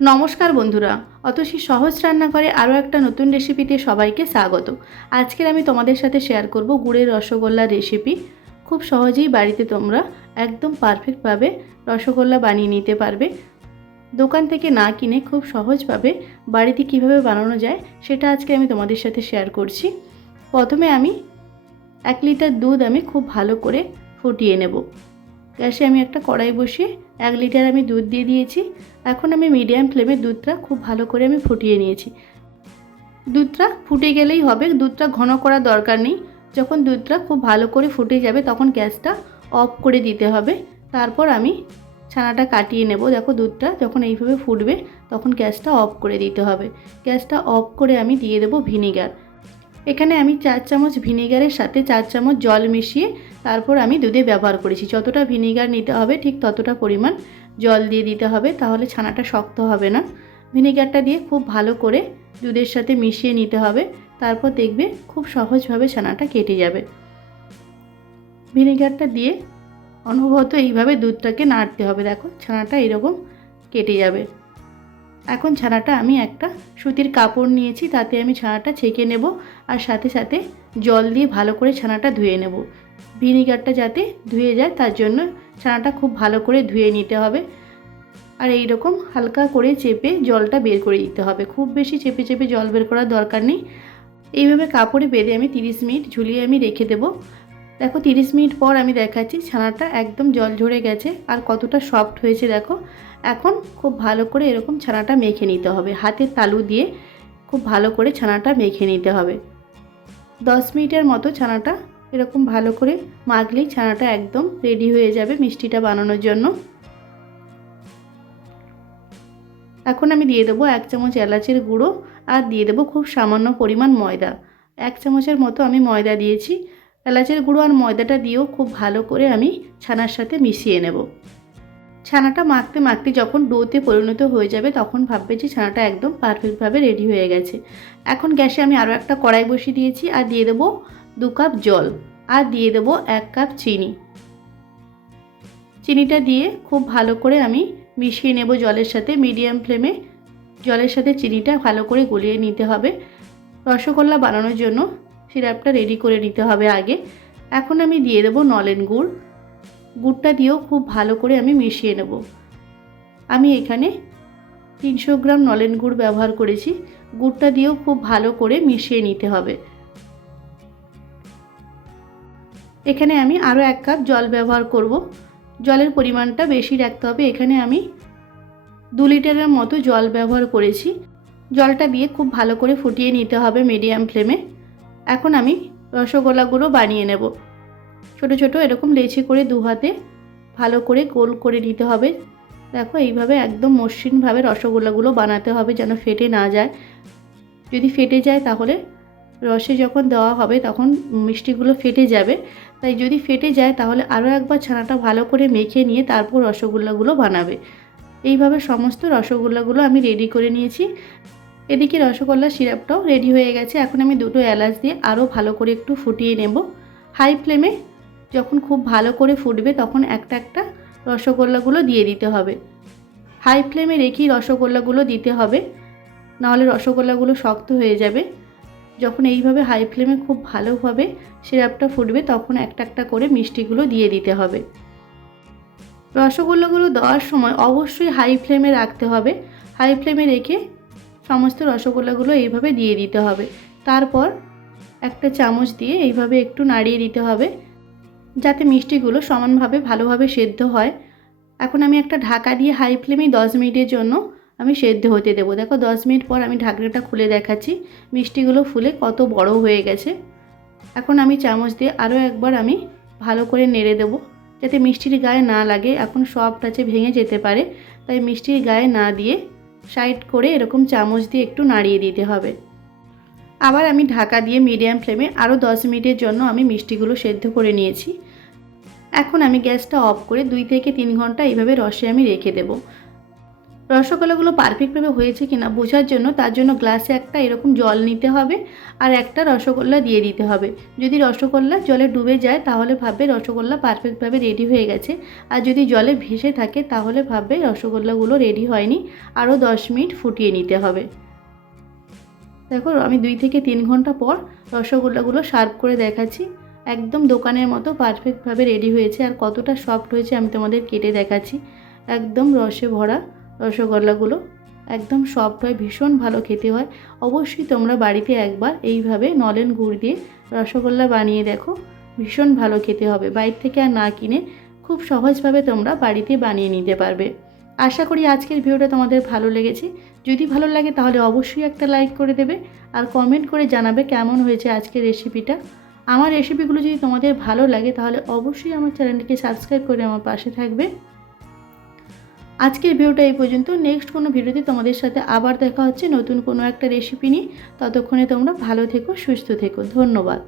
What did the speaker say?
নমস্কার বন্ধুরা, অতসী সহজ রান্নাঘরে আরও একটা নতুন রেসিপিতে সবাইকে স্বাগত। আজকের আমি তোমাদের সাথে শেয়ার করব গুড়ের রসগোল্লার রেসিপি। খুব সহজেই বাড়িতে তোমরা একদম পারফেক্টভাবে রসগোল্লা বানিয়ে নিতে পারবে। দোকান থেকে না কিনে খুব সহজভাবে বাড়িতে কিভাবে বানানো যায় সেটা আজকে আমি তোমাদের সাথে শেয়ার করছি। প্রথমে আমি 1 লিটার দুধ আমি খুব ভালো করে ফুটিয়ে নেব। গ্যাসে আমি একটা কড়াই বসিয়ে 1 লিটার আমি দুধ দিয়ে দিয়েছি। এখন আমি মিডিয়াম ফ্লেমে দুধটা খুব ভালো করে আমি ফুটিয়ে নিয়েছি। দুধটা ফুটে গেলেই হবে, দুধটা ঘন করার দরকার নেই। যখন দুধটা খুব ভালো করে ফুটে যাবে তখন গ্যাসটা অফ করে দিতে হবে। তারপর আমি ছানাটা কাটিয়ে নেব। দেখো দুধটা যখন এইভাবে ফুটবে তখন গ্যাসটা অফ করে দিতে হবে। গ্যাসটা অফ করে আমি দিয়ে দেব ভিনিগার। এখানে আমি 4 চামচ ভিনেগারের সাথে 4 চামচ জল মিশিয়ে তারপর আমি দুধে ব্যবহার করেছি। যতটা ভিনেগার নিতে হবে ঠিক ততটা পরিমাণ জল দিয়ে দিতে হবে, তাহলে ছানাটা শক্ত হবে না। ভিনেগারটা দিয়ে খুব ভালো করে দুধের সাথে মিশিয়ে নিতে হবে। তারপর দেখবে খুব সহজভাবে ছানাটা কেটে যাবে। ভিনেগারটা দিয়ে অনবরত এইভাবে দুধটাকে নাড়তে হবে। দেখো ছানাটা এরকম কেটে যাবে। এখন ছানাটা আমি একটা সুতির কাপড় নিয়েছি, তাতে আমি ছানাটা ছেঁকে নেব আর সাথে সাথে জল দিয়ে ভালো করে ছানাটা ধুয়ে নেব। ভিনিগারটা যাতে ধুয়ে যায় তার জন্য ছানাটা খুব ভালো করে ধুয়ে নিতে হবে। আর এই রকম হালকা করে চেপে জলটা বের করে দিতে হবে। খুব বেশি চেপে চেপে জল বের করার দরকার নেই। এইভাবে কাপড়ে বেঁধে আমি 30 মিনিট ঝুলিয়ে আমি রেখে দেব। দেখো 30 মিনিট পর আমি দেখাচ্ছি ছানাটা একদম জল ঝরে গেছে আর কতটা সফট হয়েছে দেখো। এখন খুব ভালো করে এরকম ছানাটা মেখে নিতে হবে। হাতের তালু দিয়ে খুব ভালো করে ছানাটা মেখে নিতে হবে। 10 মিনিটের মতো ছানাটা এরকম ভালো করে মাখলেই ছানাটা একদম রেডি হয়ে যাবে মিষ্টিটা বানানোর জন্য। এখন আমি দিয়ে দেবো 1 চামচ এলাচের গুঁড়ো আর দিয়ে দেবো খুব সামান্য পরিমাণ ময়দা। 1 চামচের মতো আমি ময়দা দিয়েছি। এলাচের গুঁড়ো আর ময়দাটা দিয়েও খুব ভালো করে আমি ছানার সাথে মিশিয়ে নেব। ছানাটা মাখতে মাখতে যখন ডোতে পরিণত হয়ে যাবে তখন ভাববে যে ছানাটা একদম পারফেক্টভাবে রেডি হয়ে গেছে। এখন গ্যাসে আমি আরও একটা কড়াই বসিয়ে দিয়েছি আর দিয়ে দেবো 2 কাপ জল আর দিয়ে দেবো 1 কাপ চিনি। চিনিটা দিয়ে খুব ভালো করে আমি মিশিয়ে নেব জলের সাথে। মিডিয়াম ফ্লেমে জলের সাথে চিনিটা ভালো করে গলিয়ে নিতে হবে। রসগোল্লা বানানোর জন্য সিরাপটা রেডি করে নিতে হবে আগে। এখন আমি দিয়ে দেবো নলেন গুড়। গুড়টা দিয়েও খুব ভালো করে আমি মিশিয়ে নেব। আমি এখানে 300 গ্রাম নলেন গুড় ব্যবহার করেছি। গুড়টা দিয়েও খুব ভালো করে মিশিয়ে নিতে হবে। এখানে আমি আরও 1 কাপ জল ব্যবহার করব। জলের পরিমাণটা বেশি রাখতে হবে। এখানে আমি 2 লিটারের মতো জল ব্যবহার করেছি। জলটা দিয়ে খুব ভালো করে ফুটিয়ে নিতে হবে মিডিয়াম ফ্লেমে। এখন আমি রসগোল্লাগুলো বানিয়ে নেব। ছোট ছোট এরকম লেচি করে 2 হাতে ভালো করে গোল করে নিতে হবে। দেখো এইভাবে একদম মসৃণভাবে রসগোল্লাগুলো বানাতে হবে যেন ফেটে না যায়। যদি ফেটে যায় তাহলে রসে যখন দেওয়া হবে তখন মিষ্টিগুলো ফেটে যাবে। তাই যদি ফেটে যায় তাহলে আরও একবার ছানাটা ভালো করে মেখে নিয়ে তারপর রসগোল্লাগুলো বানাবে। এইভাবে সমস্ত রসগোল্লাগুলো আমি রেডি করে নিয়েছি। এদিকে রসগোল্লার সিরাপটাও রেডি হয়ে গেছে। এখন আমি 2টো এলাচ দিয়ে আরও ভালো করে একটু ফুটিয়ে নেব। হাই ফ্লেমে যখন খুব ভালো করে ফুটবে তখন একটা একটা রসগোল্লাগুলো দিয়ে দিতে হবে। হাই ফ্লেমে রেখেই রসগোল্লাগুলো দিতে হবে, নাহলে রসগোল্লাগুলো শক্ত হয়ে যাবে। যখন এইভাবে হাই ফ্লেমে খুব ভালোভাবে সিরাপটা ফুটবে তখন একটা একটা করে মিষ্টিগুলো দিয়ে দিতে হবে। রসগোল্লাগুলো দেওয়ার সময় অবশ্যই হাই ফ্লেমে রাখতে হবে। হাই ফ্লেমে রেখে সমস্ত রসগোল্লাগুলো এইভাবে দিয়ে দিতে হবে। তারপর একটা চামচ দিয়ে এইভাবে একটু নাড়িয়ে দিতে হবে যাতে মিষ্টিগুলো সমানভাবে ভালোভাবে সেদ্ধ হয়। এখন আমি একটা ঢাকা দিয়ে হাই ফ্লেমে 10 মিনিটের জন্য আমি সেদ্ধ হতে দেবো। দেখো 10 মিনিট পর আমি ঢাকনাটা খুলে দেখাচ্ছি মিষ্টিগুলো ফুলে কত বড় হয়ে গেছে। এখন আমি চামচ দিয়ে আরও একবার আমি ভালো করে নেড়ে দেবো যাতে মিষ্টির গায়ে না লাগে। এখন সফট আছে, ভেঙে যেতে পারে, তাই মিষ্টির গায়ে না দিয়ে সাইড করে এরকম চামচ দিয়ে একটু নাড়িয়ে দিতে হবে। আবার আমি ঢাকা দিয়ে মিডিয়াম ফ্লেমে আরও 10 মিনিটের জন্য আমি মিষ্টিগুলো সেদ্ধ করে নিয়েছি। এখন আমি গ্যাসটা অফ করে 2 থেকে 3 ঘন্টা এইভাবে রসে আমি রেখে দেব। রসগোল্লাগুলো পারফেক্টভাবে হয়েছে কিনা বোঝার জন্য তার জন্য গ্লাসে একটা এরকম জল নিতে হবে আর একটা রসগোল্লা দিয়ে দিতে হবে। যদি রসগোল্লা জলে ডুবে যায় তাহলে ভাববে রসগোল্লা পারফেক্টভাবে রেডি হয়ে গেছে, আর যদি জলে ভেসে থাকে তাহলে ভাববে রসগোল্লাগুলো রেডি হয়নি, আরও 10 মিনিট ফুটিয়ে নিতে হবে। দেখো আমি 2 থেকে 3 ঘন্টা পর রসগোল্লাগুলো সার্ভ করে দেখাচ্ছি। একদম দোকানের মতো পারফেক্টভাবে রেডি হয়েছে, আর কতটা সফট হয়েছে আমি তোমাদের কেটে দেখাচ্ছি। একদম রসে ভরা রসগোল্লাগুলো একদম সফট হয়, ভীষণ ভালো খেতে হয়। অবশ্যই তোমরা বাড়িতে একবার এইভাবে নলেন গুড় দিয়ে রসগোল্লা বানিয়ে দেখো, ভীষণ ভালো খেতে হবে। বাইরে থেকে আর না কিনে খুব সহজভাবে তোমরা বাড়িতে বানিয়ে নিতে পারবে। আশা করি আজকের ভিডিওটা তোমাদের ভালো লেগেছে। যদি ভালো লাগে তাহলে অবশ্যই একটা লাইক করে দেবে আর কমেন্ট করে জানাবে কেমন হয়েছে আজকের রেসিপিটা। আমার রেসিপিগুলো যদি তোমাদের ভালো লাগে তাহলে অবশ্যই আমার চ্যানেলটিকে সাবস্ক্রাইব করে আমার পাশে থাকবে। আজকের ভিডিওটা এই পর্যন্ত। নেক্সট কোনো ভিডিওতে তোমাদের সাথে আবার দেখা হচ্ছে নতুন কোনো একটা রেসিপি নিয়ে। ততক্ষণে তোমরা ভালো থেকো, সুস্থ থেকো। ধন্যবাদ।